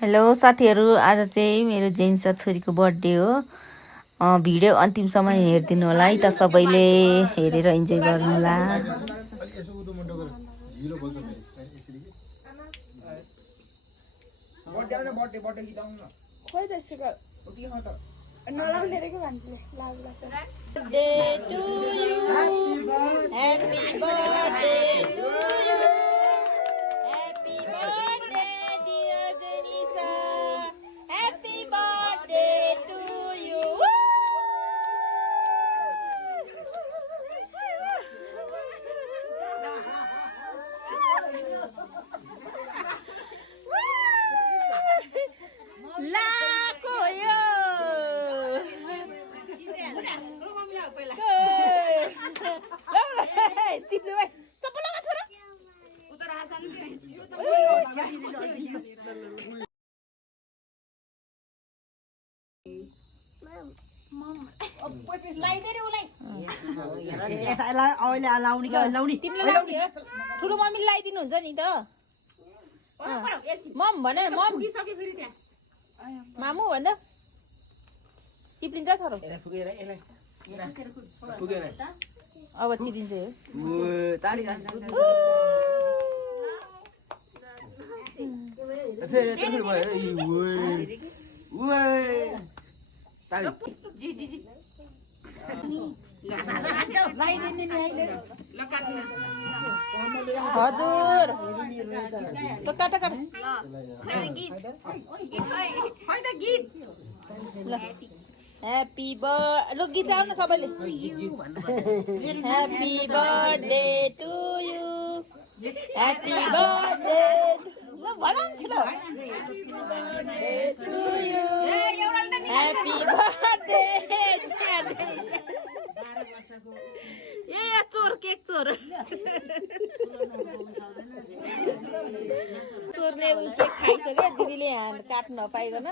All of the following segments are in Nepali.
हेलो साथीहरू, आज चाहिँ मेरो जेन्सा छोरीको बर्थडे हो। भिडियो अन्तिमसम्म हेरिदिनु होला है त, सबैले हेरेर इन्जोय गर्नुहोला। ठुलो मम्मीले लगाइदिनुहुन्छ नि त। मम भने मम मामु भन्दा चिप्लिन्छ छोरो। अब चिप्लिन्छ हजुर त काट काट ह्याप्पी बर्थडे ल गीत गाउन सबैले। Happy birthday to you, happy birthday ल भन छिटो। ह्याप्पी बर्थडे ए चोर केक चोर चोरले उ केक खाइसक्यो, दिदीले काट्न नपाइकन।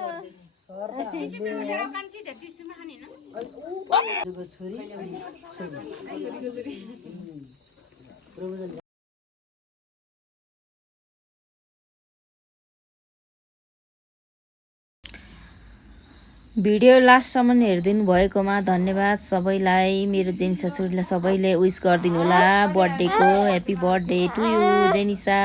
भिडियो लास्टसम्म हेरिदिनु भएकोमा धन्यवाद सबैलाई। मेरो जेनिसा छोरीलाई सबैले विश गरिदिनु होला बर्थडेको। Happy birthday to you Jenisa.